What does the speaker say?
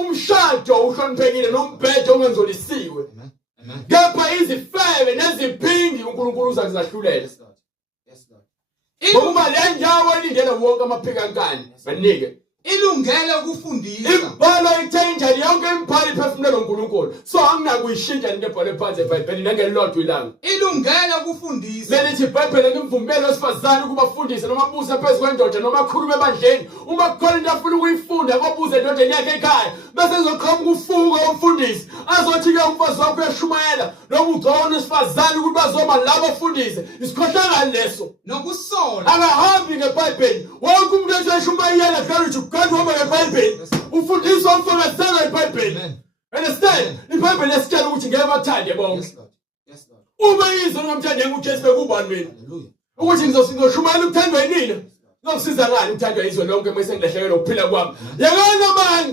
umshado uhloniphekile nombhedo ongenzolisiwe. Kepha izifebe neziphingi uNkulunkulu uzakuzahlulela. Uma le ndawo elindele wonke amaphikankani banike ilungele ukufundisa. Ibhalo ithenjani yonke imphali iphefumulelo uNkulunkulu. So anginakuyishintsha into ebhalwe phansi eBhayibhelini nangelilodwa ilanga. Ilungele ukufundisa. Lelithi iBhayibheli ngimvumbele wesifazane ukuba afundise noma abuze phezu kwendoda noma akhulume ebandleni. Uma kukhona into afuna ukuyifunda ababuze endodeni yakhe ekhaya. Bese ezoqhamuka ufuko womfundisi. Azothi-ke umfazi wakho uyashumayela noma ugcona wesifazane ukuthi bazoba labo afundise. Isikhohlakali leso. Nokusola. Akahambi ngeBhayibheli. Wonke umuntu eshumayela dlala ukuthi kanti uhamba ngeBhayibheli. Ufundiswa umfakazela iBhayibheli. Understand? iBhayibheli yasitshela ukuthi ngeke bathande bonke. Uma izwe ngamthande uJesu bekubani mina? Ukuthi ngizoshumayela ukuthandwa yinina. Ngosiza ngani ukuthandwa izwe lonke mase ngilahlekelwe ukuphila kwami? Yakana manje.